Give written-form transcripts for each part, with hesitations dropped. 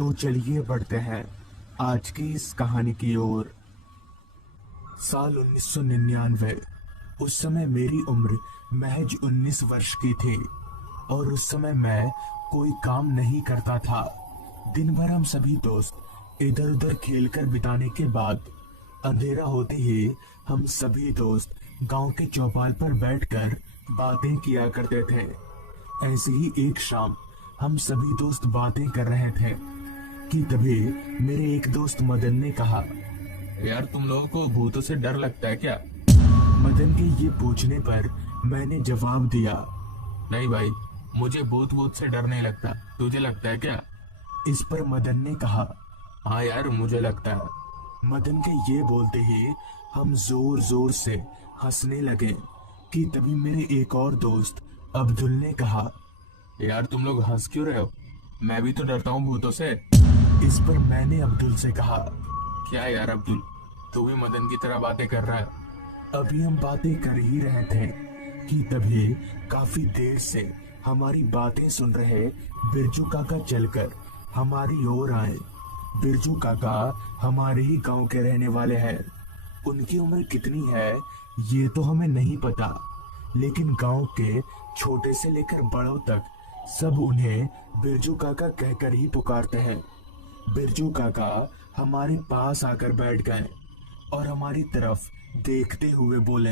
तो चलिए बढ़ते हैं आज की इस कहानी की ओर। साल 1999। उस समय मेरी उम्र महज 19 वर्ष की थी और उस समय मैं कोई काम नहीं करता था। दिन भर हम सभी दोस्त इधर उधर खेलकर बिताने के बाद अंधेरा होते ही हम सभी दोस्त गांव के चौपाल पर बैठकर बातें किया करते थे। ऐसे ही एक शाम हम सभी दोस्त बातें कर रहे थे कि तभी मेरे एक दोस्त मदन ने कहा, यार तुम लोगों को भूतों से डर लगता है क्या? मदन के ये पूछने पर मैंने जवाब दिया, नहीं भाई, मुझे भूत से डर नहीं लगता। तुझे लगता है क्या? इस पर मदन ने कहा, हाँ यार मुझे लगता है। मदन के ये बोलते ही हम जोर जोर से हंसने लगे कि तभी मेरे एक और दोस्त अब्दुल ने कहा, यार तुम लोग हंस क्यों रहे हो? मैं भी तो डरता हूँ भूतों से। इस पर मैंने अब्दुल से कहा, क्या यार अब्दुल, तू भी मदन की तरह बातें कर रहा है? अभी हम बातें कर ही रहे थे कि तभी काफी देर से हमारी बातें सुन रहे बिरजू काका चलकर हमारी ओर आए। बिरजू काका हमारे ही गांव के रहने वाले हैं। उनकी उम्र कितनी है ये तो हमें नहीं पता, लेकिन गांव के छोटे से लेकर बड़ों तक सब उन्हें बिरजू काका कहकर ही पुकारते हैं। बिरजू काका हमारे पास आकर बैठ गए और हमारी तरफ देखते हुए बोले,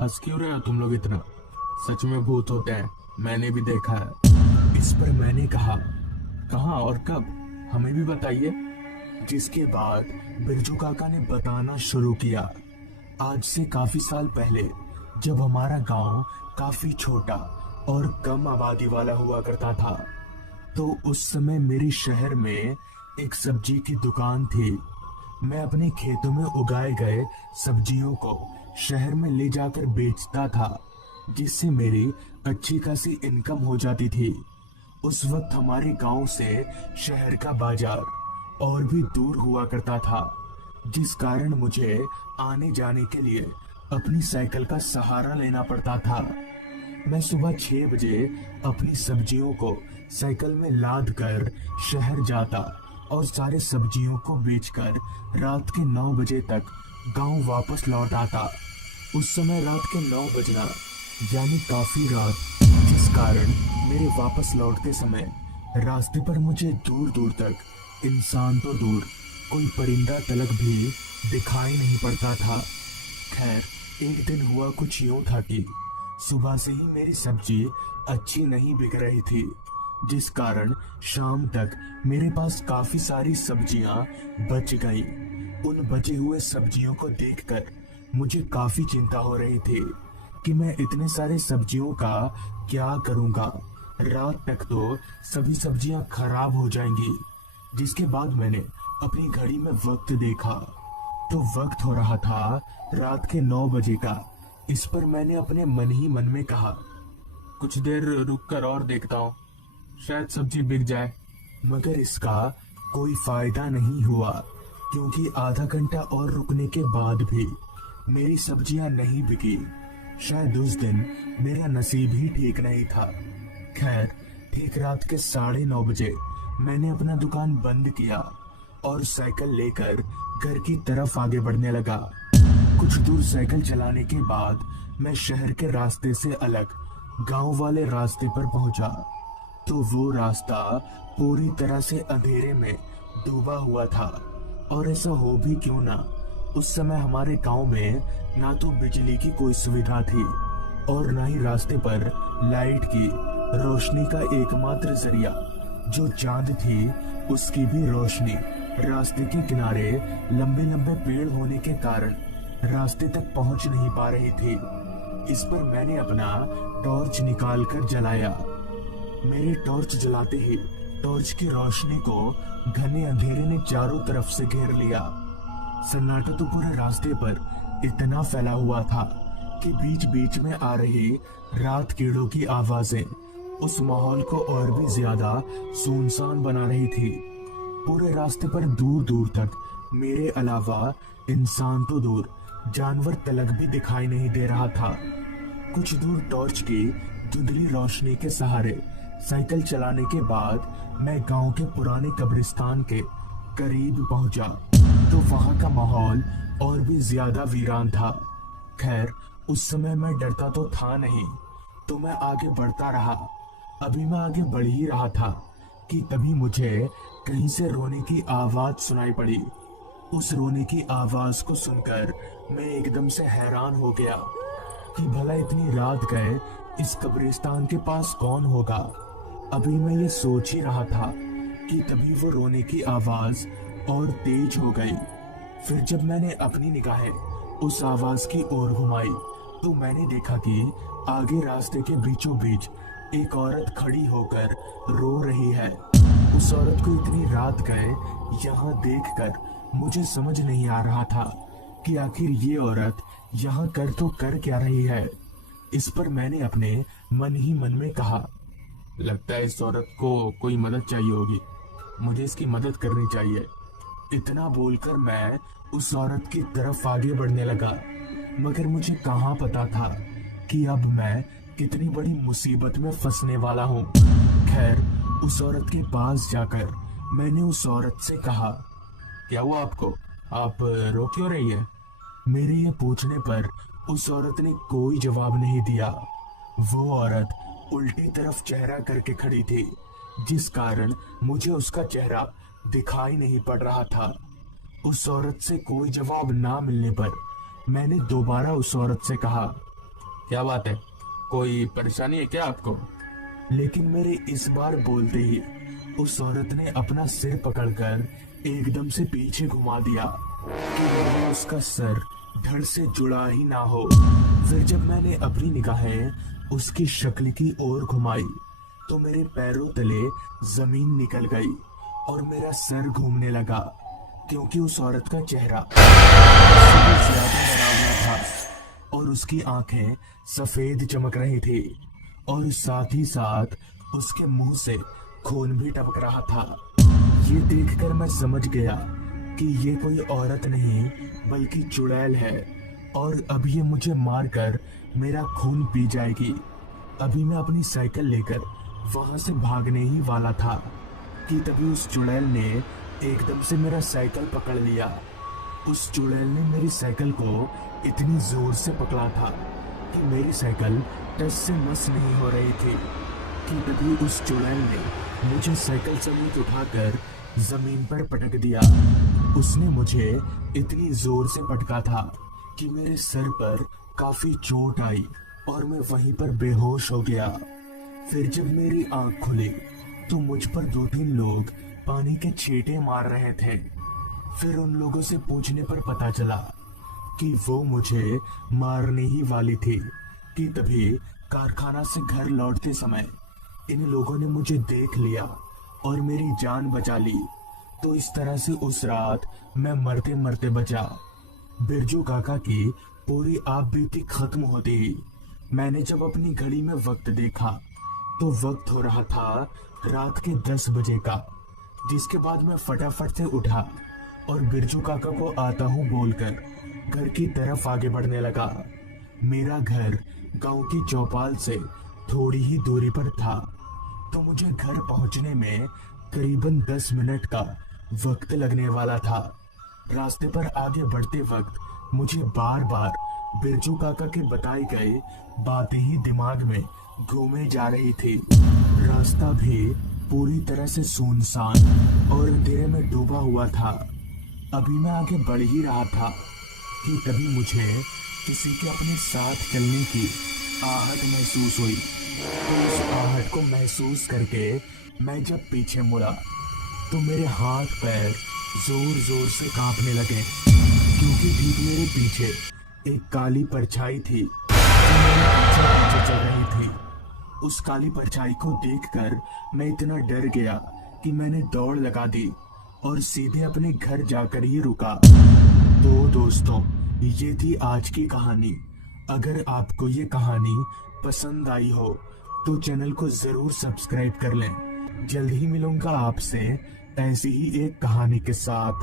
हंस क्यों रहे हो तुम लोग इतना? सच में भूत होते हैं, मैंने भी देखा है। इस पर मैंने कहा, कहाँ और कब? हमें भी बताइए। जिसके बाद बिरजू काका ने बताना शुरू किया। आज से काफी साल पहले जब हमारा गांव काफी छोटा और कम आबादी वाला हुआ करता था, तो उस समय मेरे शहर में एक सब्जी की दुकान थी। मैं अपने खेतों में उगाए गए सब्जियों को शहर में ले जाकर बेचता था, जिससे मेरी अच्छी खासी इनकम हो जाती थी। उस वक्त हमारे गांव से शहर का बाजार और भी दूर हुआ करता था, जिस कारण मुझे आने जाने के लिए अपनी साइकिल का सहारा लेना पड़ता था। मैं सुबह 6 बजे अपनी सब्जियों को साइकिल में लाद कर शहर जाता और सारे सब्जियों को बेचकर रात के 9 बजे तक गांव वापस लौट आता। उस समय रात के 9 बजना यानी काफी रात, जिस कारण मेरे वापस लौटते समय रास्ते पर मुझे दूर दूर तक इंसान तो दूर कोई परिंदा तलक भी दिखाई नहीं पड़ता था। खैर, एक दिन हुआ कुछ यूं था कि सुबह से ही मेरी सब्जी अच्छी नहीं बिक रही थी, जिस कारण शाम तक मेरे पास काफी सारी सब्जियां बच गई। उन बचे हुए सब्जियों को देखकर मुझे काफी चिंता हो रही थी कि मैं इतने सारे सब्जियों का क्या करूंगा। रात तक तो सभी सब्जियां खराब हो जाएंगी। जिसके बाद मैंने अपनी घड़ी में वक्त देखा तो वक्त हो रहा था रात के 9 बजे का। इस पर मैंने अपने मन ही मन में कहा, कुछ देर रुक कर और देखता हूँ, शायद सब्जी बिक जाए। मगर इसका कोई फायदा नहीं हुआ, क्योंकि आधा घंटा और रुकने के बाद भी मेरी सब्जियां नहीं बिकी। शायद उस दिन मेरा नसीब ही ठीक नहीं था। खैर, ठीक रात के 9:30 बजे मैंने अपना दुकान बंद किया और साइकिल लेकर घर की तरफ आगे बढ़ने लगा। कुछ दूर साइकिल चलाने के बाद मैं शहर के रास्ते से अलग गांव वाले रास्ते पर पहुंचा, तो वो रास्ता पूरी तरह से अंधेरे में डूबा हुआ था। और ऐसा हो भी क्यों ना, उस समय हमारे गांव में ना तो बिजली की कोई सुविधा थी और ना ही रास्ते पर लाइट की रोशनी का एकमात्र जरिया जो चांद थी, उसकी भी रोशनी रास्ते के किनारे लंबे लंबे पेड़ होने के कारण रास्ते तक पहुंच नहीं पा रही थी। इस पर मैंने अपना टॉर्च निकाल कर जलाया। मेरे टॉर्च जलाते ही टॉर्च की रोशनी को घने अंधेरे ने चारों तरफ से घेर लिया। सन्नाटा तो पूरे रास्ते पर इतना फैला हुआ था कि बीच बीच में आ रही रात कीड़ों की आवाजें उस माहौल को और भी ज्यादा सुनसान बना रही थी। पूरे रास्ते पर दूर दूर तक मेरे अलावा इंसान तो दूर, जानवर तलक भी दिखाई नहीं दे रहा था। कुछ दूर टॉर्च की धुंधली रोशनी के सहारे साइकिल चलाने के बाद मैं गांव के पुराने कब्रिस्तान के करीब पहुंचा तो वहां का माहौल और भी ज्यादा वीरान था। खैर, उस समय मैं डरता तो था नहीं, तो मैं आगे बढ़ता रहा। अभी मैं आगे बढ़ ही रहा था कि तभी मुझे कहीं से रोने की आवाज सुनाई पड़ी। उस रोने की आवाज को सुनकर मैं एकदम से हैरान हो गया कि भला इतनी रात गए इस कब्रिस्तान के पास कौन होगा। अभी मैं ये सोच ही रहा था कि तभी वो रोने की आवाज और तेज हो गई। फिर जब मैंने अपनी निगाहें उस आवाज की ओर घुमाई तो मैंने देखा कि आगे रास्ते के बीचों बीच एक औरत खड़ी होकर रो रही है। उस औरत को इतनी रात गए यहाँ देखकर मुझे समझ नहीं आ रहा था कि आखिर ये औरत यहाँ कर क्या रही है। इस पर मैंने अपने मन ही मन में कहा, लगता है इस औरत को कोई मदद चाहिए होगी, मुझे इसकी मदद करनी चाहिए। इतना बोलकर मैं उस औरत की तरफ आगे बढ़ने लगा, मगर मुझे कहाँ पता था कि अब मैं कितनी बड़ी मुसीबत में फंसने वाला हूँ। खैर, उस औरत के पास जाकर मैंने उस औरत से कहा, क्या हुआ आपको, आप रो क्यों रही है? मेरे ये पूछने पर उस औरत ने कोई जवाब नहीं दिया। वो औरत उल्टी तरफ चेहरा करके खड़ी थी, जिस कारण मुझे उसका चेहरा दिखाई नहीं पड़ रहा था। उस औरत से कोई जवाब ना मिलने पर मैंने दोबारा उस औरत से कहा, क्या बात है, कोई परेशानी है क्या आपको? लेकिन मेरे इस बार बोलते ही उस औरत ने अपना सिर पकड़कर एकदम से पीछे घुमा दिया कि उसका सर धड़ से जुड़ा ही ना हो। फिर जब मैंने अपनी निगाहें उसकी शक्ल की ओर घुमाई तो मेरे पैरों तले जमीन निकल गई और मेरा सर घूमने लगा, क्योंकि उस औरत का चेहरा ज्यादा डरावना था और उसकी आंखें सफेद चमक रही थी और साथ ही साथ उसके मुंह से खून भी टपक रहा था। ये देखकर मैं समझ गया कि ये कोई औरत नहीं बल्कि चुड़ैल है और अब ये मुझे मारकर मेरा खून पी जाएगी। अभी मैं अपनी साइकिल लेकर वहां से भागने ही वाला था कि तभी उस चुड़ैल ने एकदम से मेरा साइकिल पकड़ लिया। उस चुड़ैल ने मेरी साइकिल को इतनी जोर से पकड़ा था कि मेरी साइकिल टस से मस नहीं हो रही थी कि तभी उस चुड़ैल ने मुझे साइकिल समेत उठाकर जमीन पर पटक दिया। उसने मुझे इतनी जोर से पटका था कि मेरे सर पर काफी चोट आई और मैं वहीं पर बेहोश हो गया। फिर जब मेरी आंख खुली तो मुझ पर 2-3 लोग पानी के छींटे मार रहे थे। फिर उन लोगों से पूछने पर पता चला कि वो मुझे मारने ही वाली थी कि तभी कारखाना से घर लौटते समय इन लोगों ने मुझे देख लिया और मेरी जान बचा ली। तो इस तरह से उस रात मैं मरते मरते बचा। बिरजू काका की पूरी आप बीती खत्म होती ही मैंने जब अपनी घड़ी में वक्त देखा तो वक्त हो रहा था रात के 10 बजे का, जिसके बाद मैं फटाफट से उठा और बिरजू काका को आता हूँ बोलकर घर की तरफ आगे बढ़ने लगा। मेरा घर गांव की चौपाल से थोड़ी ही दूरी पर था, तो मुझे घर पहुंचने में करीबन 10 मिनट का वक्त लगने वाला था। रास्ते पर आगे बढ़ते वक्त मुझे बार बार बिरजू काका के बताए गए बातें ही दिमाग में घूमे जा रही थी। रास्ता भी पूरी तरह से सुनसान और अंधेरे में डूबा हुआ था। अभी मैं आगे बढ़ ही रहा था कि तभी मुझे किसी के अपने साथ चलने की आहट महसूस हुई। तो उस आहट को महसूस करके मैं जब पीछे मुड़ा तो मेरे हाथ पैर जोर जोर से कांपने लगे, क्योंकि ठीक मेरे पीछे एक काली परछाई थी जो मेरे पीछे पीछे चल रही थी। उस काली परछाई को देखकर मैं इतना डर गया कि मैंने दौड़ लगा दी और सीधे अपने घर जाकर ही रुका। तो दोस्तों, ये थी आज की कहानी। अगर आपको ये कहानी पसंद आई हो तो चैनल को जरूर सब्सक्राइब कर लें। जल्द ही मिलूंगा आपसे ऐसी ही एक कहानी के साथ।